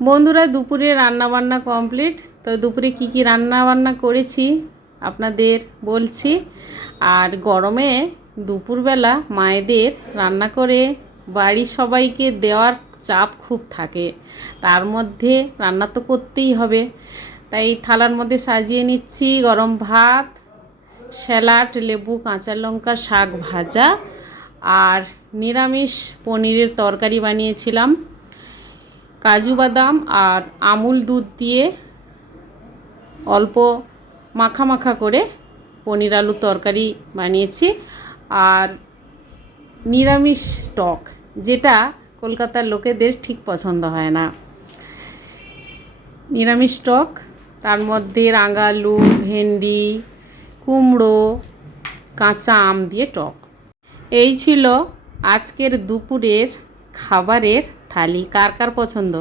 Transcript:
বন্ধুরা, দুপুরে রান্না বান্না কমপ্লিট। তো দুপুরে কি কি রান্না বান্না করেছি আপনাদের বলছি। আর গরমে দুপুরবেলা মায়েদের রান্না করে বাড়ির সবাইকে দেওয়ার চাপ খুব থাকে। তার মধ্যে রান্না তো করতেই হবে। তাই থালার মধ্যে সাজিয়ে নিচ্ছি গরম ভাত, স্যালাড, লেবু, কাঁচা লঙ্কা, শাক ভাজা। আর নিরামিষ পনিরের তরকারি বানিয়েছিলাম। কাজু বাদাম আর আমুল দুধ দিয়ে অল্প মাখা মাখা করে পনির আলুর তরকারি বানিয়েছি। আর নিরামিষ টক, যেটা কলকাতার লোকেদের ঠিক পছন্দ হয় না। নিরামিষ টক, তার মধ্যে রাঙালু, ভেন্ডি, কুমড়ো, কাঁচা আম দিয়ে টক। এই ছিল আজকের দুপুরের খাবারের থালি কার কার পছন্দ?